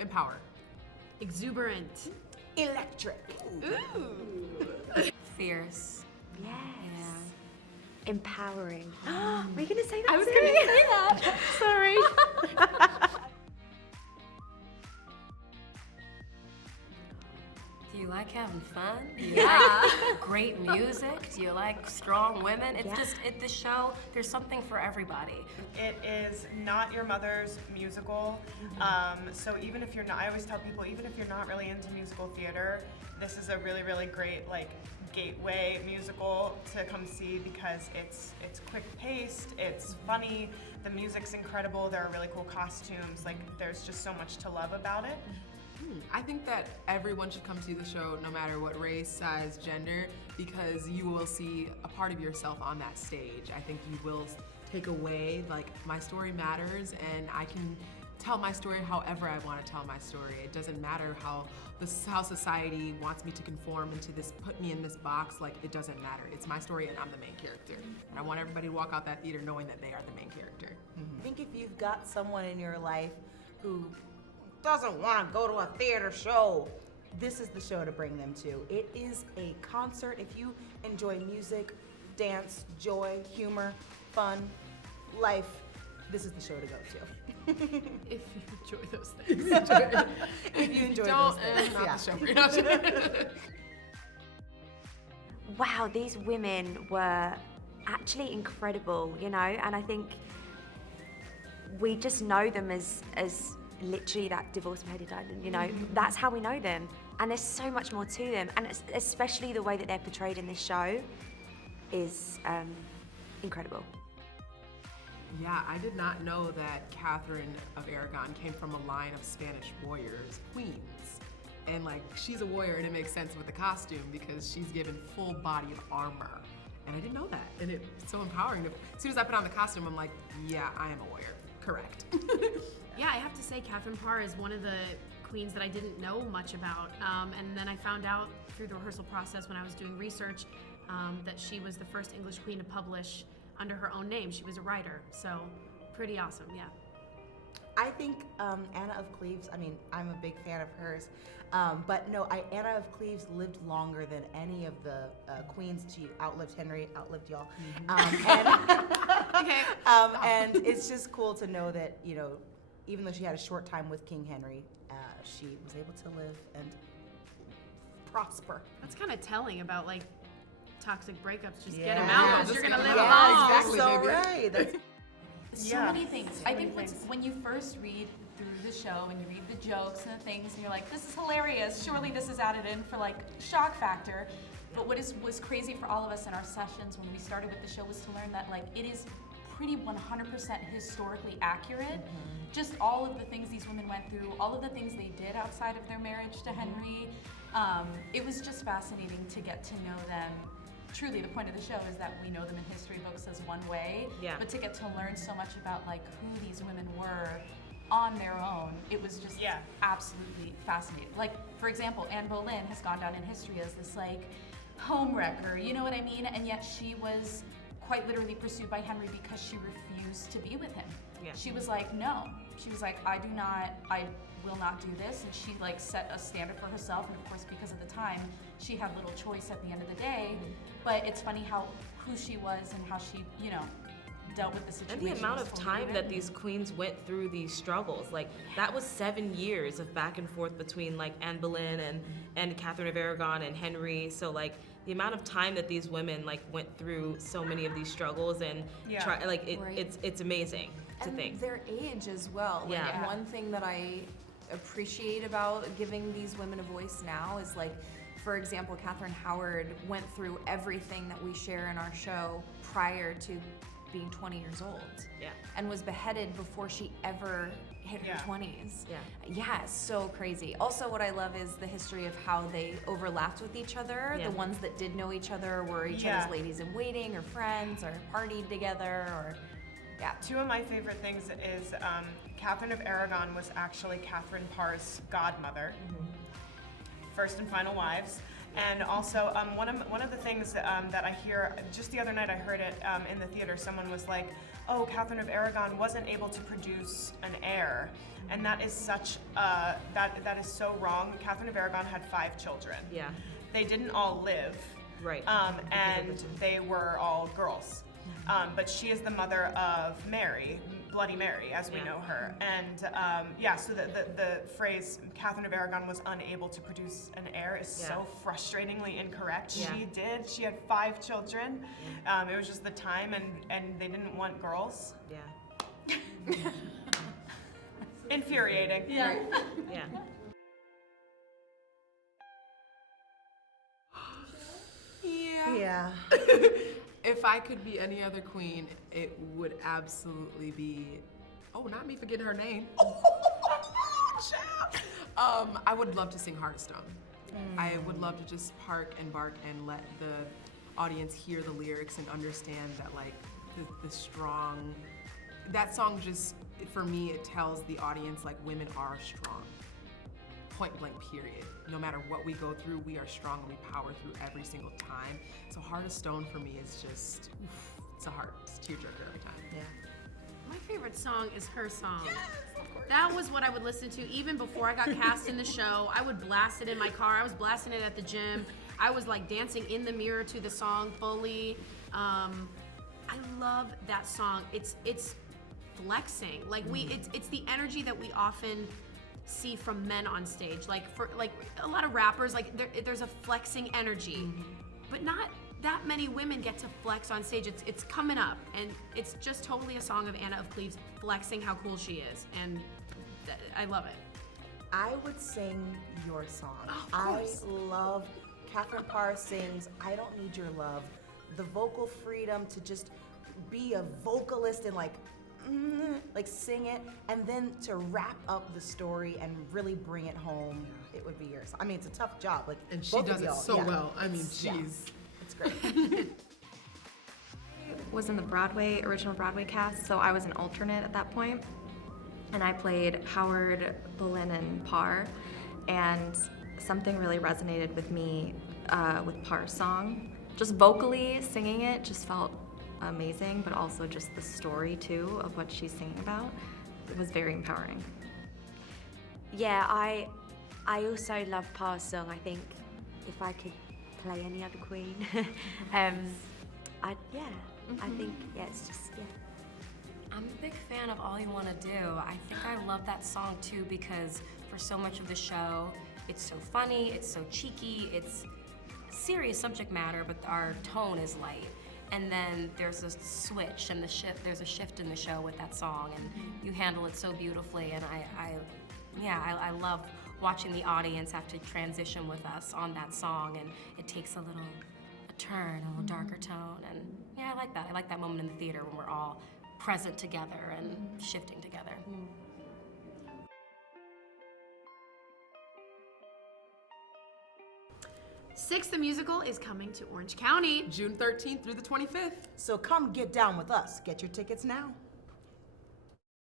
Empower. Exuberant. Electric. Ooh. Fierce. Yes. Yeah. Empowering. Were you gonna say that? I was too? gonna say that. Sorry. Do you like having fun? Do you Yeah. like great music? Do you like strong women? It's Yeah. just, the show, there's something for everybody. It is not your mother's musical. So even if you're not, I always tell people, even if you're not really into musical theater, this is a really, really great like gateway musical to come see because it's quick paced, it's funny, the music's incredible, there are really cool costumes, like there's just so much to love about it. I think that everyone should come see the show no matter what race, size, gender, because you will see a part of yourself on that stage. I think you will take away, like, my story matters and I can tell my story however I want to tell my story. It doesn't matter how society wants me to conform into this, put me in this box, like it doesn't matter. It's my story and I'm the main character. And I want everybody to walk out that theater knowing that they are the main character. I think if you've got someone in your life who doesn't want to go to a theater show, this is the show to bring them to. It is a concert. If you enjoy music, dance, joy, humor, fun, life, this is the show to go to. If you enjoy those things. If you enjoy Don't, those things, not yeah. the show for you. Wow, these women were actually incredible, you know, and I think we just know them as literally that divorced beheaded island, you know, that's how we know them. And there's so much more to them, and especially the way that they're portrayed in this show is incredible. Yeah, I did not know that Catherine of Aragon came from a line of Spanish warriors, queens. And like, she's a warrior and it makes sense with the costume because she's given full-bodied armor. And I didn't know that, and it's so empowering. As soon as I put on the costume, I'm like, yeah, I am a warrior, correct. Yeah, I have to say Catherine Parr is one of the queens that I didn't know much about. And then I found out through the rehearsal process when I was doing research that she was the first English queen to publish under her own name. She was a writer, so pretty awesome, yeah. I think Anna of Cleves, I mean, I'm a big fan of hers, but no, Anna of Cleves lived longer than any of the queens. She outlived Henry, outlived y'all. Okay. And it's just cool to know that, you know, even though she had a short time with King Henry, she was able to live and prosper. That's kind of telling about like toxic breakups. Just get Yeah. them out Yeah, because you're just gonna get live 'em out. long. Exactly, So baby. right. That's So Yeah. many things. So I many think things. when you first read through the show and you read the jokes and the things and you're like, this is hilarious, surely this is added in for like shock factor. But what was crazy for all of us in our sessions when we started with the show was to learn that like it is pretty 100% historically accurate. Just all of the things these women went through, all of the things they did outside of their marriage to Henry. It was just fascinating to get to know them. Truly, the point of the show is that we know them in history books as one way, but to get to learn so much about like who these women were on their own, it was just absolutely fascinating. Like, for example, Anne Boleyn has gone down in history as this like homewrecker, you know what I mean? And yet she was quite literally pursued by Henry because she refused to be with him. She was like, no. She was like, I will not do this, and she like set a standard for herself, and of course because of the time she had little choice at the end of the day. But it's funny who she was and how she, you know, dealt with the situation. And the amount was of totally time that different. these queens went through these struggles, like that was 7 years of back and forth between like Anne Boleyn and Catherine of Aragon and Henry. So like the amount of time that these women like went through so many of these struggles and try, like it's amazing to think. Their age as well. Like, Yeah. one thing that I appreciate about giving these women a voice now is like, for example, Catherine Howard went through everything that we share in our show prior to being 20 years old. Yeah. And was beheaded before she ever hit her 20s. Yeah. Yeah, so crazy. Also, what I love is the history of how they overlapped with each other. Yeah. The ones that did know each other were each other's ladies in waiting or friends or partied together or, Two of my favorite things is Catherine of Aragon was actually Catherine Parr's godmother, first and final wives, And also, one of the things that I hear, just the other night I heard it in the theater, someone was like, oh, Catherine of Aragon wasn't able to produce an heir. And that is such, that is so wrong. Catherine of Aragon had 5 children. Yeah. They didn't all live. Right. And they were all girls. But she is the mother of Mary, Bloody Mary, as we know her. And so the phrase Catherine of Aragon was unable to produce an heir is so frustratingly incorrect. Yeah. She did. She had 5 children. It was just the time, and they didn't want girls. Yeah. Infuriating. Yeah. Yeah. Yeah. If I could be any other queen, it would absolutely be, not me forgetting her name. I would love to sing Heart of Stone. I would love to just park and bark and let the audience hear the lyrics and understand that, like, the strong, that song just, for me, it tells the audience, like, women are strong. Point blank, period. No matter what we go through, we are strong and we power through every single time. So Heart of Stone for me is just, it's a heart, it's a tearjerker every time. Yeah. My favorite song is her song. Yes, of course. That was what I would listen to even before I got cast in the show. I would blast it in my car. I was blasting it at the gym. I was like dancing in the mirror to the song fully. I love that song. It's flexing. Like it's the energy that we often see from men on stage. Like for like a lot of rappers, like there's a flexing energy, but not that many women get to flex on stage. It's coming up, and it's just totally a song of Anna of Cleves flexing how cool she is, and I love it. I would sing your song. Oh, of I course. love Catherine Parr sings I Don't Need Your Love. The vocal freedom to just be a vocalist and like sing it, and then to wrap up the story and really bring it home, it would be yours. I mean, it's a tough job. Like, And she both does of it y'all, so yeah. well. I mean, Yeah. jeez. It's great. Was in the original Broadway cast, so I was an alternate at that point. And I played Howard, Boleyn, and Parr. And something really resonated with me with Parr's song. Just vocally singing it just felt amazing, but also just the story too of what she's singing about. It was very empowering. Yeah, I also love Parr's song. I think if I could play any other queen, I think it's just I'm a big fan of All You Wanna Do. I think I love that song too because for so much of the show, it's so funny, it's so cheeky, it's serious subject matter, but our tone is light. And then there's a switch and there's a shift in the show with that song, and you handle it so beautifully, and I love watching the audience have to transition with us on that song, and it takes a turn, a little darker tone, and yeah, I like that. I like that moment in the theater when we're all present together and shifting together. Six the Musical is coming to Orange County. June 13th through the 25th. So come get down with us. Get your tickets now.